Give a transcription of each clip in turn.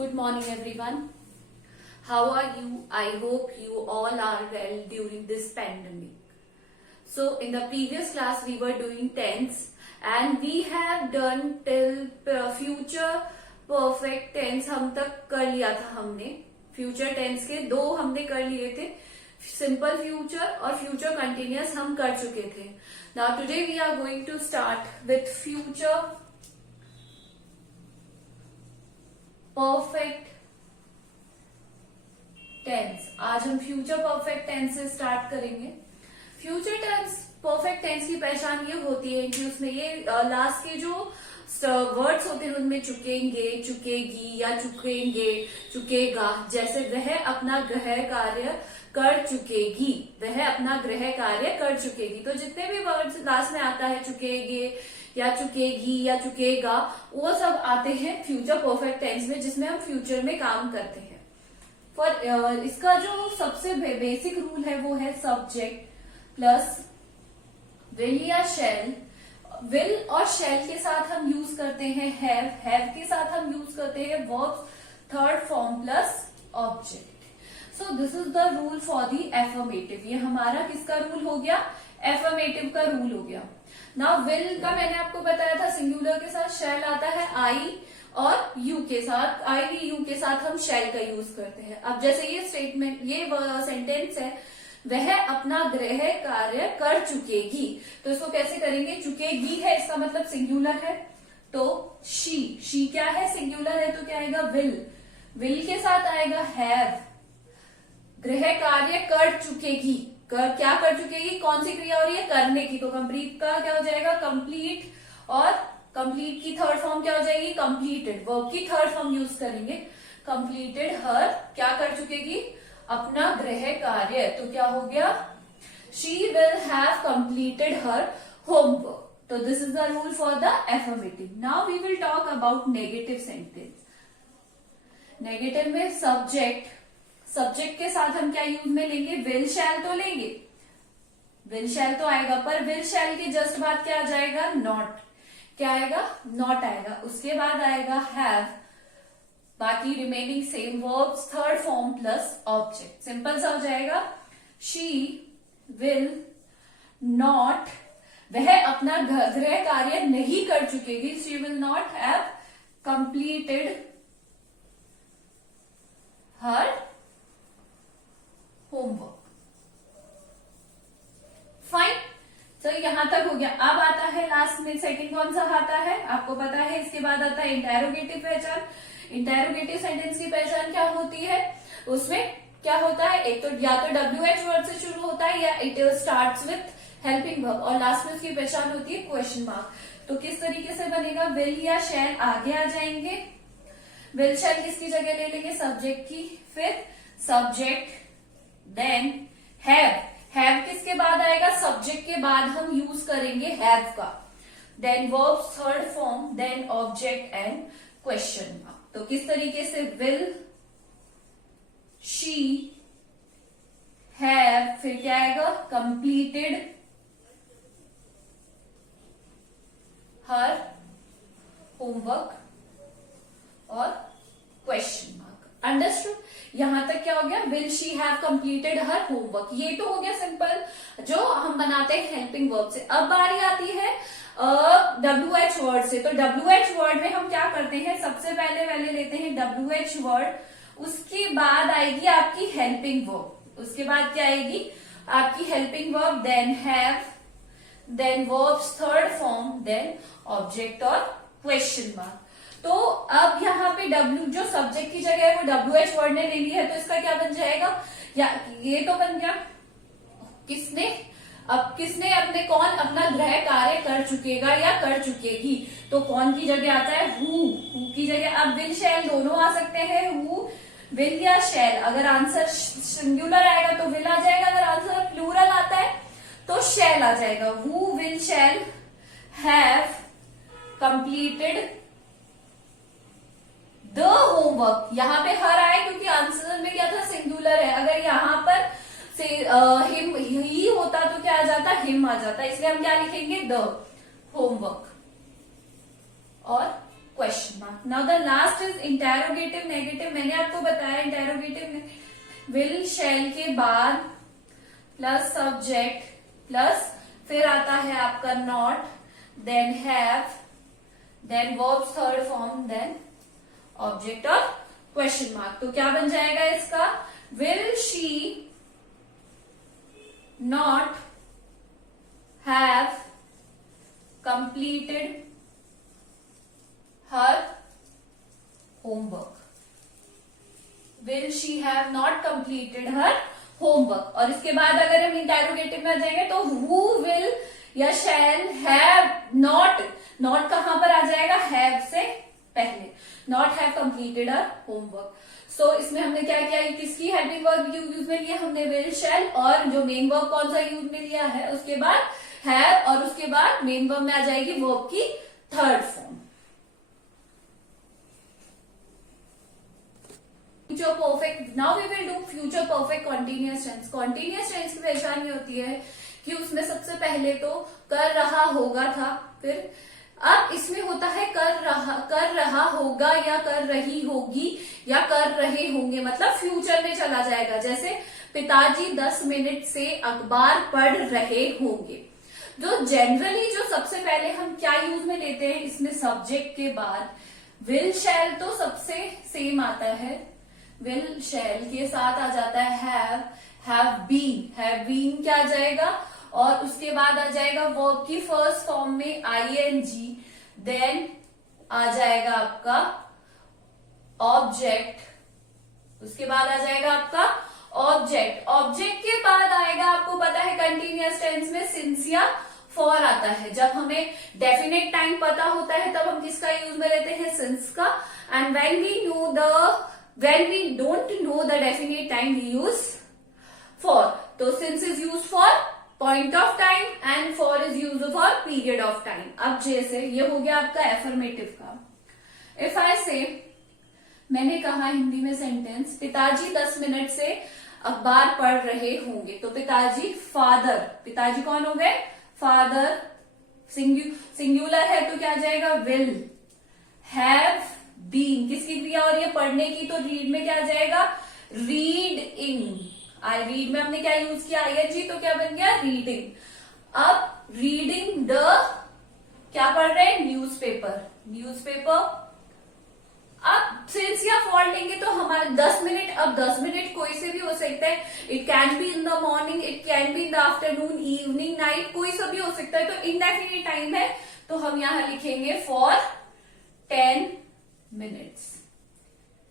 Good morning, everyone. How are you? I hope you all are well during this pandemic. So, in the previous class, we were doing tense, and we have done till future perfect tense. हम तक कर लिया था हमने. Future tense के दो हमने कर लिए थे. Simple future और future continuous हम कर चुके थे. Now today we are going to start with future perfect tense. आज हम फ्यूचर परफेक्ट टेंस से स्टार्ट करेंगे. फ्यूचर टेंस परफेक्ट टेंस की पहचान ये होती है कि उसमें ये लास्ट के जो वर्ड्स होते हैं उनमें चुकेंगे, चुकेगी या चुकेंगे, चुकेगा, जैसे वह अपना गृह कार्य कर चुकेगी, वह अपना गृह कार्य कर चुकेगी. तो जितने भी वर्ड्स लास्ट में आता है चुकेगे या चुकेगी या चुकेगा, वो सब आते हैं फ्यूचर परफेक्ट टेंस में, जिसमें हम फ्यूचर में काम करते हैं. फॉर इसका जो सबसे बेसिक रूल है वो है सब्जेक्ट प्लस विल या शैल. विल और शैल के साथ हम यूज करते हैं हैव के साथ हम यूज करते हैं verb third form plus object. So this is the rule for the affirmative. ये हमारा किसका रूल हो गया? एफर्मेटिव का रूल हो गया. नाउ विल का मैंने आपको बताया था सिंगुलर के साथ शैल आता है. आई और यू के साथ, आई यू के साथ हम शैल का यूज करते हैं. अब जैसे ये स्टेटमेंट, ये सेंटेंस है, वह अपना गृह कार्य कर चुकेगी, तो इसको कैसे करेंगे? चुकेगी है, इसका मतलब सिंगुलर है, तो शी क्या है? सिंगुलर है, तो क्या आएगा? विल के साथ आएगा हैव. गृह कार्य कर चुकेगी, क्या कर चुकेगी? कौन सी क्रिया हो रही है? करने की. तो कंप्लीट का क्या हो जाएगा? कंप्लीट. और कंप्लीट की थर्ड फॉर्म क्या हो जाएगी? कंप्लीटेड. वर्ब की थर्ड फॉर्म यूज करेंगे. कंप्लीटेड हर, क्या कर चुकेगी? अपना गृह कार्य. तो क्या हो गया? She will have completed her homework. तो this is the rule for the affirmative. Now we will talk about negative sentence. Negative में सब्जेक्ट के साथ हम क्या यूज में लेंगे? विल शैल तो लेंगे, विल शैल तो आएगा, पर विल शैल के जस्ट बाद क्या आ जाएगा? नॉट. क्या आएगा? नॉट आएगा. उसके बाद आएगा हैव. बाकी remaining same verbs third form plus object. Simple सा हो जाएगा. शी विल नॉट, वह अपना गृह कार्य नहीं कर चुकेगी. She will not have completed her homework. Fine. तो यहां तक हो गया. अब आता है लास्ट में सेकंड कौन सा आता है? आपको पता है. इसके बाद आता है इंटेरोगेटिव पहचान. इंटेरोगेटिव सेंटेंस की पहचान क्या होती है? उसमें क्या होता है? एक तो या तो WH वर्ड से शुरू होता है या it starts with helping verb, और लास्ट में उसकी पहचान होती है क्वेश्चन मार्क. तो किस तरीके से बनेगा? विल या शैल आगे आ जाएंगे. विल शैल किसकी जगह ले लेंगे? सब्जेक्ट की. फिर सब्जेक्ट, देन हैव किसके बाद आएगा? सब्जेक्ट के बाद हम यूज करेंगे हैव का. Then verb third form, then object and question mark. तो किस तरीके से? विल, शी, हैव, फिर क्या आएगा? कंप्लीटेड हर होमवर्क और क्वेश्चन मार्क. अंडरस्टूड? यहां तक क्या हो गया? Will she have completed her homework. ये तो हो गया सिंपल जो हम बनाते हैं हेल्पिंग वर्ब से. अब बारी आती है WH वर्ड से. तो WH वर्ड में हम क्या करते हैं? सबसे पहले लेते हैं WH वर्ड, उसके बाद आएगी आपकी हेल्पिंग वर्ब. उसके बाद क्या आएगी? आपकी helping verb, then have, then verbs third form, then object और क्वेश्चन मार्क. तो अब यहाँ पे जो सब्जेक्ट की जगह है वो WH वर्ड ने ले ली है, तो इसका क्या बन जाएगा? या ये तो बन गया किसने? अब किसने अपने, कौन अपना गृह कार्य कर चुकेगा या कर चुकेगी. तो कौन की जगह आता है? हु की जगह. अब विल शैल दोनों आ सकते हैं. हु विल या शैल. अगर आंसर सिंगुलर आएगा तो विल आ जाएगा, अगर आंसर प्लूरल आता है तो शैल आ जाएगा. Who will shall have completed the homework. यहाँ पे हर आए क्योंकि आंसर में क्या था? सिंगुलर है. अगर यहाँ पर से हिम ही होता तो क्या आ जाता? हिम आ जाता. इसलिए हम क्या लिखेंगे? द होमवर्क और question mark. Now the last is interrogative negative. मैंने आपको बताया इंटेरोगेटिव विल शैल के बाद प्लस सब्जेक्ट प्लस फिर आता है आपका not, then have, then verbs third form, then object और क्वेश्चन मार्क. तो क्या बन जाएगा इसका? Will she not have completed her homework. Will she have not completed her homework. और इसके बाद अगर हम इंटेरोगेटिव में आ जाएंगे तो हु विल या शैल हैव नॉट, नॉट कहां पर आ जाएगा? हैव से पहले. Not have completed her homework. So इसमें हमने क्या किया? किसकी हेल्पिंग वर्ब यूज में लिया हमने? Will shall. और जो मेन वर्ब कौन सा यूज में लिया है? उसके बाद हैव, और उसके बाद मेन वर्ब में आ जाएगी वर्ब की third form. Future perfect. Now we will do future perfect continuous tense. Continuous tense की पहचान ये होती है कि उसमें सबसे पहले तो कर रहा होगा था, फिर अब इसमें होता है कर रहा होगा या कर रही होगी या कर रहे होंगे, मतलब फ्यूचर में चला जाएगा. जैसे पिताजी 10 मिनट से अखबार पढ़ रहे होंगे. जो जनरली जो सबसे पहले हम क्या यूज में लेते हैं, इसमें सब्जेक्ट के बाद विल शैल तो सबसे सेम आता है. विल शैल के साथ आ जाता है हैव बीन. हैव बीन क्या आ जाएगा? और उसके बाद आ जाएगा वर्ब की फर्स्ट फॉर्म में आईएनजी, देन आ जाएगा आपका ऑब्जेक्ट, उसके बाद आ जाएगा आपका ऑब्जेक्ट. ऑब्जेक्ट के बाद आएगा, आपको पता है कंटिन्यूअस टेंस में सिंस या फॉर आता है. जब हमें डेफिनेट टाइम पता होता है तब हम किसका यूज में लेते हैं? सिंस का. And when we don't know the definite time we use for. तो since is used for point of time and for is used for period of time. अब जैसे ये हो गया आपका एफर्मेटिव का. If I say, मैंने कहा हिंदी में सेंटेंस, पिताजी 10 मिनट से अखबार पढ़ रहे होंगे. तो पिताजी फादर, पिताजी कौन हो गए? फादर. सिंगुलर है तो क्या आ जाएगा? विल. हैव बीन किसकी क्रिया हो रही है? पढ़ने की. तो रीड में क्या आ जाएगा? रीडिंग. आई रीड में हमने क्या यूज किया? आईएनजी. तो क्या बन गया? रीडिंग. अब रीडिंग द क्या पढ़ रहे हैं? न्यूज़पेपर. न्यूज़पेपर. अब सिंस या फॉर लेंगे तो हमारे 10 मिनट, अब 10 मिनट कोई से भी हो सकता है. It can be in the morning, it can be in the afternoon, evening, night, कोई सा भी हो सकता है. तो इनडेफिनिट टाइम है तो हम यहां लिखेंगे फॉर 10 मिनट्स.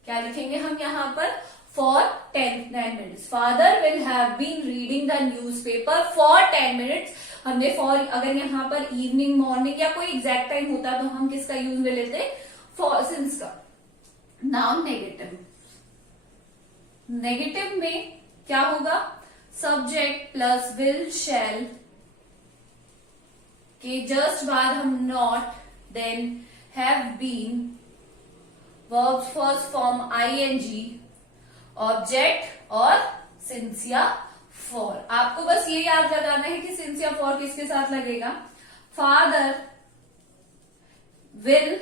क्या लिखेंगे हम यहां पर? For 10 minutes. Father will have been reading the newspaper for 10 minutes. हमने फॉर, अगर यहां पर इवनिंग, मॉर्निंग या कोई एग्जैक्ट टाइम होता तो हम किसका यूज में लेते? फॉर, सिंस का. Now negative. नेगेटिव में क्या होगा? सब्जेक्ट प्लस विल शैल के जस्ट बाद हम not, then have been, verb first form ING, object और सिंस या फॉर. आपको बस ये याद लगाना है कि सिंस या फॉर किसके साथ लगेगा? फादर विल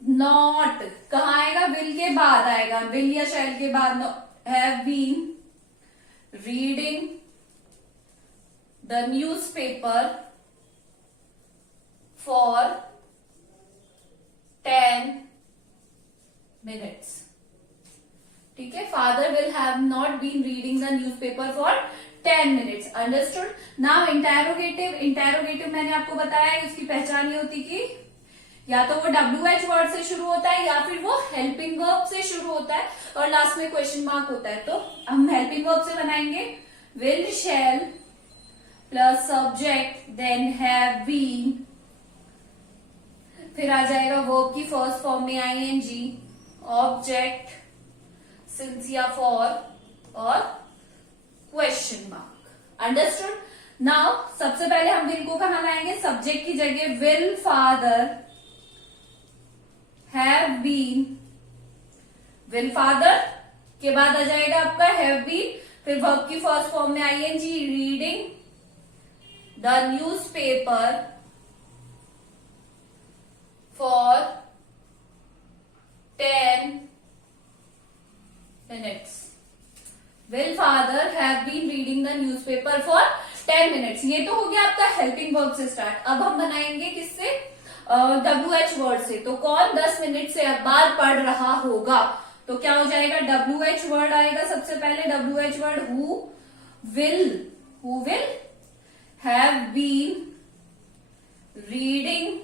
नॉट कहां आएगा? विल के बाद आएगा. विल या शैल के बाद have been reading the newspaper for 10 minutes. ठीक है. Father will have not been reading the newspaper for 10 minutes. Understood. Now interrogative. Interrogative मैंने आपको बताया इसकी पहचान ये होती कि या तो वो WH वर्ड से शुरू होता है या फिर वो हेल्पिंग वर्ब से शुरू होता है और लास्ट में क्वेश्चन मार्क होता है. तो हम हेल्पिंग वर्ब से बनाएंगे. Will shall plus subject, then have been, फिर आ जाएगा वर्ब की फर्स्ट फॉर्म में आईएनजी, ऑब्जेक्ट, सिंस या फॉर और क्वेश्चन मार्क. अंडरस्टूड. नाउ सबसे पहले हम विल को कहां लाएंगे? सब्जेक्ट की जगह. Will father have been, will father के बाद आ जाएगा आपका हैव बीन, फिर वर्ब की फर्स्ट फॉर्म में ING, reading the newspaper for newspaper for 10 minutes. ये तो हो गया आपका हेल्पिंग वर्ब से स्टार्ट। अब हम बनाएंगे किससे? WH वर्ड से। तो कौन 10 मिनट से बाद पढ़ रहा होगा? तो क्या हो जाएगा? WH वर्ड आएगा सबसे पहले। WH word who will have been reading.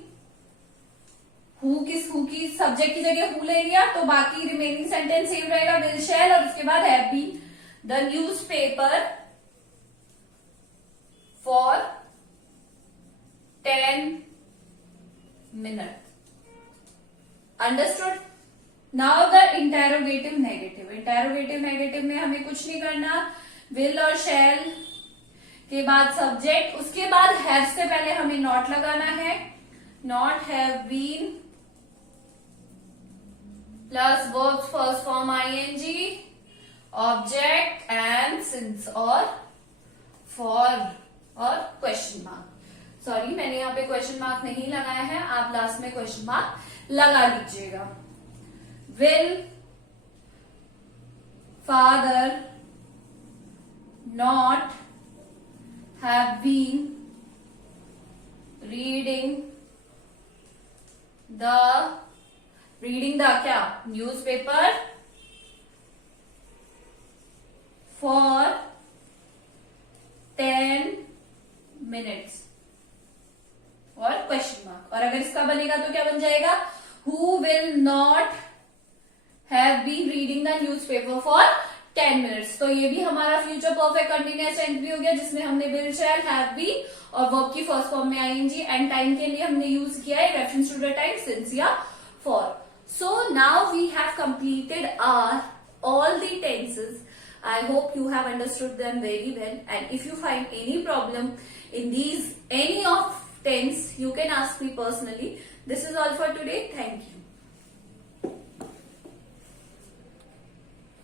Who की सब्जेक्ट की जगह हु ले लिया, तो बाकी रिमेनिंग सेंटेंस सेम रहेगा, विल शैल, और उसके बाद have been the newspaper for 10 minute. Understood? Now the interrogative negative. Interrogative negative में हमें कुछ नहीं करना। विल और शैल के बाद सब्जेक्ट, उसके बाद हैव से पहले हमें नॉट लगाना है। Not have been plus verb first form ING, object and since और फॉर और क्वेश्चन मार्क। सॉरी, मैंने यहाँ पे क्वेश्चन मार्क नहीं लगाया है, आप लास्ट में क्वेश्चन मार्क लगा लीजिएगा। Will father not have been reading the क्या? न्यूज़पेपर फॉर 10 मिनट्स और क्वेश्चन मार्क। और अगर इसका बनेगा तो क्या बन जाएगा? Who will not have been reading the newspaper for 10 minutes. तो ये भी हमारा फ्यूचर परफेक्ट कंटिन्यूअस टेंस भी हो गया, जिसमें हमने विल शैल हैव बीन और वर्ब की फर्स्ट फॉर्म में ING एंड टाइम के लिए हमने यूज किया है reference to the time, since या for. So now we have completed all the tenses. I hope you have understood them very well. And if you find any problem in any of tense, you can ask me personally. This is all for today. Thank you.